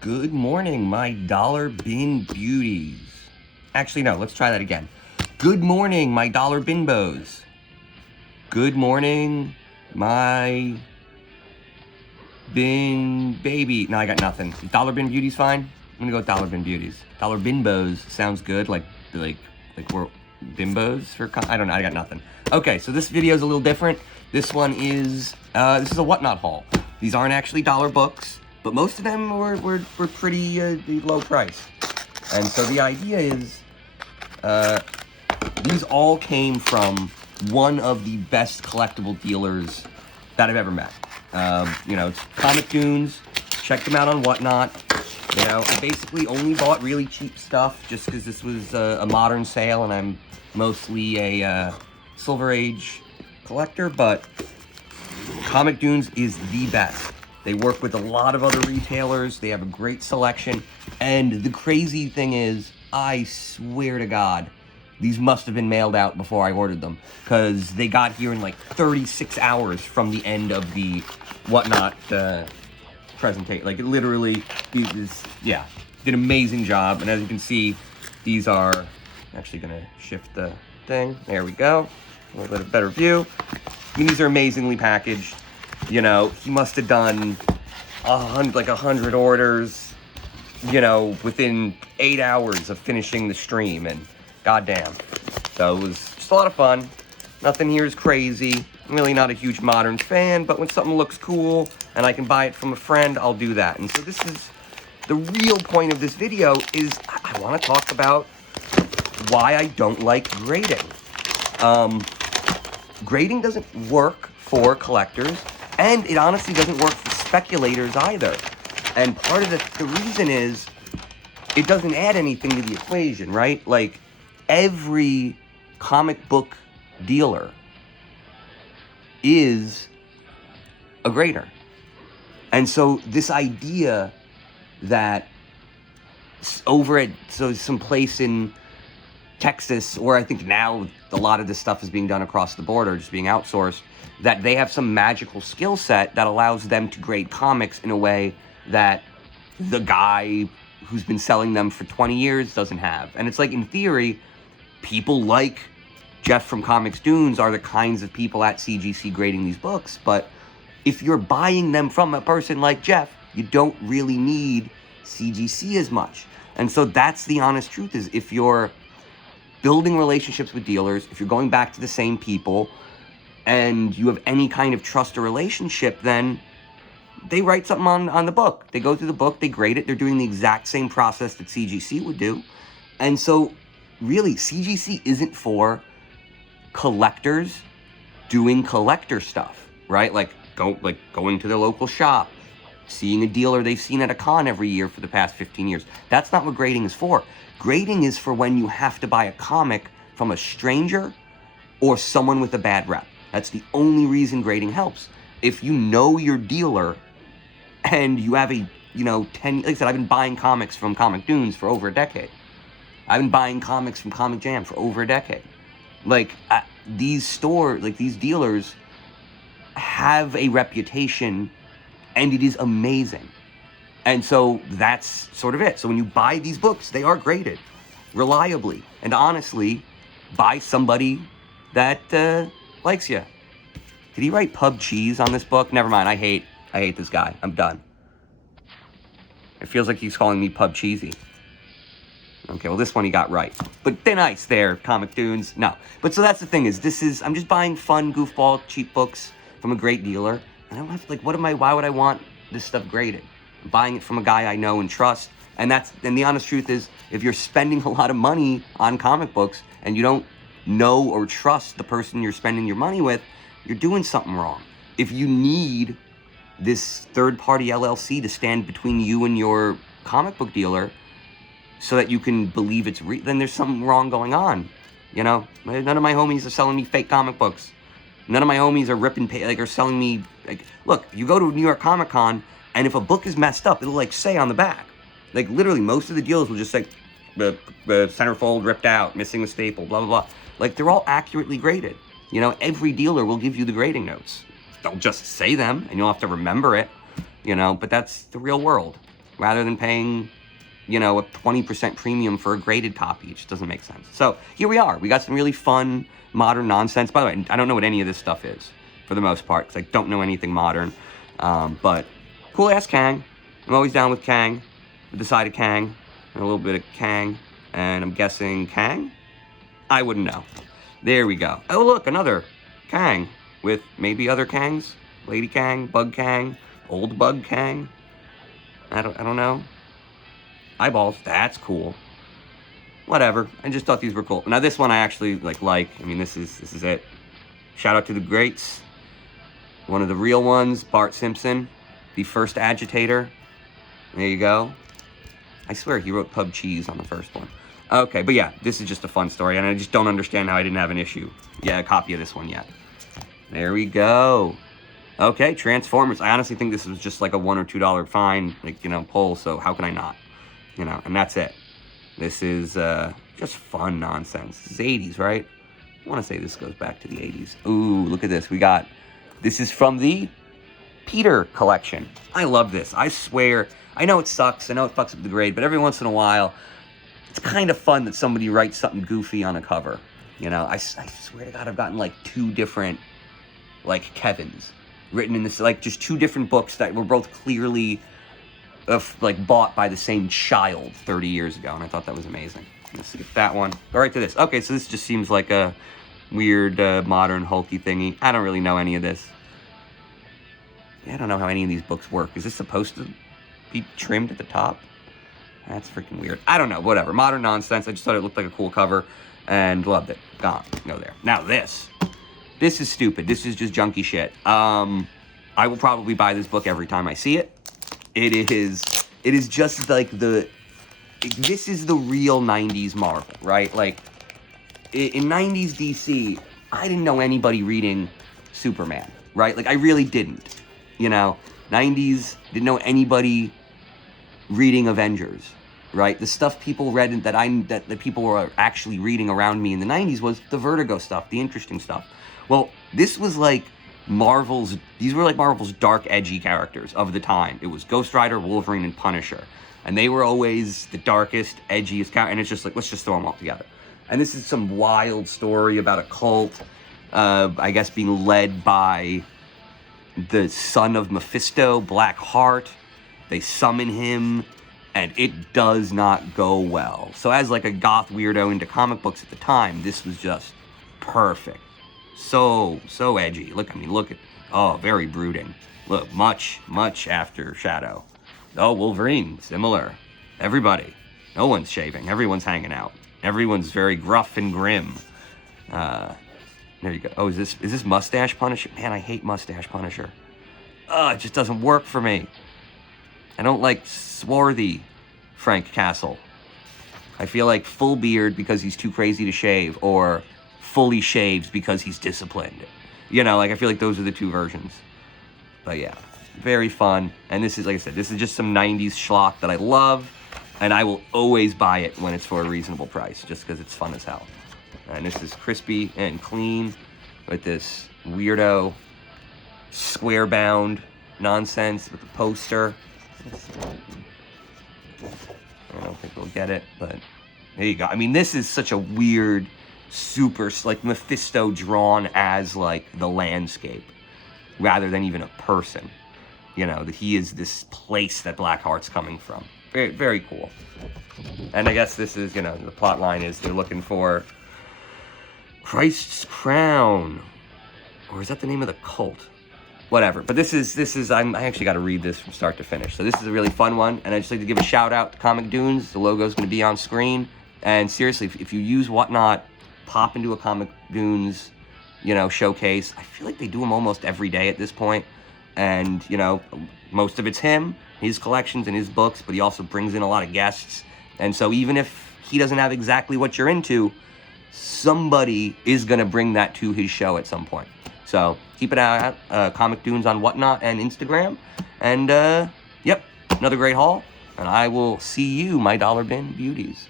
Good morning, my dollar bin beauties. Actually, no, let's try that again. Good morning, my dollar binbos. Good morning, my bin baby. No, I got nothing. Dollar bin beauties fine? I'm gonna go with dollar bin beauties. Dollar binbos sounds good, like we're bimbos for, I don't know, I got nothing. Okay, so this video is a little different. This one is, this is a WhatNot haul. These aren't actually dollar books, but most of them were pretty low price. And so the idea is, these all came from one of the best collectible dealers that I've ever met. You know, it's Comic Dunes. Check them out on WhatNot. You know, I basically only bought really cheap stuff just because this was a modern sale and I'm mostly a Silver Age collector, but Comic Dunes is the best. They work with a lot of other retailers. They have a great selection. And the crazy thing is, I swear to God, these must have been mailed out before I ordered them, because they got here in like 36 hours from the end of the WhatNot presentation. Like, it literally, yeah, did an amazing job. And as you can see, these are, I'm actually gonna shift the thing. There we go. A little bit better view. I mean, these are amazingly packaged. You know, he must have done 100 orders, you know, within 8 hours of finishing the stream, and goddamn. So it was just a lot of fun. Nothing here is crazy. I'm really not a huge Moderns fan, but when something looks cool and I can buy it from a friend, I'll do that. And so this is the real point of this video, is I want to talk about why I don't like grading. Grading doesn't work for collectors, and it honestly doesn't work for speculators either. And part of the reason is it doesn't add anything to the equation, right? Like, every comic book dealer is a grader. And so this idea that over at some place in Texas, or I think now a lot of this stuff is being done across the border, just being outsourced, that they have some magical skill set that allows them to grade comics in a way that the guy who's been selling them for 20 years doesn't have. And it's like, in theory, people like Jeff from Comics Dunes are the kinds of people at CGC grading these books, but if you're buying them from a person like Jeff, you don't really need CGC as much. And so that's the honest truth, is if you're building relationships with dealers, if you're going back to the same people, and you have any kind of trust or relationship, then they write something on the book. They go through the book, they grade it, they're doing the exact same process that CGC would do. And so, really, CGC isn't for collectors doing collector stuff, right? Like going to their local shop, seeing a dealer they've seen at a con every year for the past 15 years. That's not what grading is for. Grading is for when you have to buy a comic from a stranger or someone with a bad rep. That's the only reason grading helps. If you know your dealer and you have a, you know, like I said, I've been buying comics from Comic Dunes for over a decade. I've been buying comics from Comic Jam for over a decade. Like, these stores, like these dealers have a reputation, and it is amazing. And so that's sort of it. So when you buy these books, they are graded reliably and honestly by somebody that likes you. Did he write pub cheese on this book? Never mind. I hate this guy. I'm done. It feels like he's calling me pub cheesy. Okay, well, this one he got right. But thin ice there, Comic Dunes. No. But so that's the thing, is I'm just buying fun, goofball, cheap books from a great dealer. And I don't have to, like, why would I want this stuff graded? I'm buying it from a guy I know and trust. And the honest truth is, if you're spending a lot of money on comic books and you don't know or trust the person you're spending your money with, you're doing something wrong. If you need this third-party LLC to stand between you and your comic book dealer so that you can believe it's real, then there's something wrong going on. You know, none of my homies are selling me fake comic books. None of my homies are are selling me, like, look, you go to New York Comic Con, and if a book is messed up, it'll, like, say on the back. Like, literally, most of the deals will just say, the centerfold ripped out, missing a staple, blah, blah, blah. Like, they're all accurately graded. You know, every dealer will give you the grading notes. They'll just say them, and you'll have to remember it, you know, but that's the real world. rather than paying, you know, a 20% premium for a graded copy. It just doesn't make sense. So here we are. We got some really fun modern nonsense. By the way, I don't know what any of this stuff is for the most part, because I don't know anything modern. But cool ass Kang. I'm always down with Kang, with the side of Kang, and a little bit of Kang, and I'm guessing Kang? I wouldn't know. There we go. Oh look, another Kang with maybe other Kangs. Lady Kang, Bug Kang, Old Bug Kang. I don't know. Eyeballs, that's cool. Whatever. I just thought these were cool. Now this one I actually like. I mean, this is it. Shout out to the greats. One of the real ones, Bart Simpson, the first agitator. There you go. I swear he wrote Pub Cheese on the first one. Okay, but yeah, this is just a fun story, and I just don't understand how I didn't have an issue. Yeah, a copy of this one yet. There we go. Okay, Transformers. I honestly think this was just like a $1 or $2 fine, like, you know, pull, so how can I not? You know, and that's it. This is just fun nonsense. This is 80s, right? I want to say this goes back to the 80s. Ooh, look at this. This is from the Peter collection. I love this. I swear, I know it sucks. I know it fucks up the grade, but every once in a while, it's kind of fun that somebody writes something goofy on a cover. You know, I swear to God, I've gotten like 2 different, like, Kevins written in this, like, just 2 different books that were both clearly, like, bought by the same child 30 years ago, and I thought that was amazing. Let's get that one. Go right to this. Okay, so this just seems like a weird, modern, hulky thingy. I don't really know any of this. Yeah, I don't know how any of these books work. Is this supposed to be trimmed at the top? That's freaking weird. I don't know, whatever. Modern nonsense. I just thought it looked like a cool cover, and loved it. Gone. Go there. Now this. This is stupid. This is just junky shit. I will probably buy this book every time I see it. It is just like this is the real 90s Marvel, right? Like, in 90s DC, I didn't know anybody reading Superman, right? Like, I really didn't. You know, 90s, didn't know anybody reading Avengers, right? The stuff people read that people were actually reading around me in the 90s was the Vertigo stuff, the interesting stuff. Well, this was like these were like Marvel's dark, edgy characters of the time. It was Ghost Rider, Wolverine, and Punisher. And they were always the darkest, edgiest character. And it's just like, let's just throw them all together. And this is some wild story about a cult, I guess being led by the son of Mephisto, Blackheart. They summon him, and it does not go well. So as like a goth weirdo into comic books at the time, this was just perfect. So edgy. Look, I mean, look at, oh, very brooding. Look, much after Shadow. Oh, Wolverine, similar. Everybody. No one's shaving. Everyone's hanging out. Everyone's very gruff and grim. There you go. Oh, is this Mustache Punisher? Man, I hate Mustache Punisher. It just doesn't work for me. I don't like swarthy Frank Castle. I feel like full beard because he's too crazy to shave, or fully shaves because he's disciplined. You know, like, I feel like those are the 2 versions. But yeah, very fun. And this is, like I said, this is just some 90s schlock that I love, and I will always buy it when it's for a reasonable price, just because it's fun as hell. And this is crispy and clean with this weirdo square-bound nonsense with the poster. I don't think we'll get it, but there you go. I mean, this is such a weird, super, like, Mephisto drawn as, like, the landscape, rather than even a person. You know, that he is this place that Blackheart's coming from. Very, very cool. And I guess this is, you know, the plot line is they're looking for Christ's crown. Or is that the name of the cult? Whatever. But this is, I actually got to read this from start to finish. So this is a really fun one. And I just like to give a shout out to Comic Dunes. The logo's going to be on screen. And seriously, if you use WhatNot, pop into a Comic Dunes, you know, showcase. I feel like they do them almost every day at this point. And, you know, most of it's him, his collections and his books, but he also brings in a lot of guests. And so even if he doesn't have exactly what you're into, somebody is going to bring that to his show at some point. So keep it out, Comic Dunes on WhatNot and Instagram. And, yep, another great haul. And I will see you, my dollar bin beauties.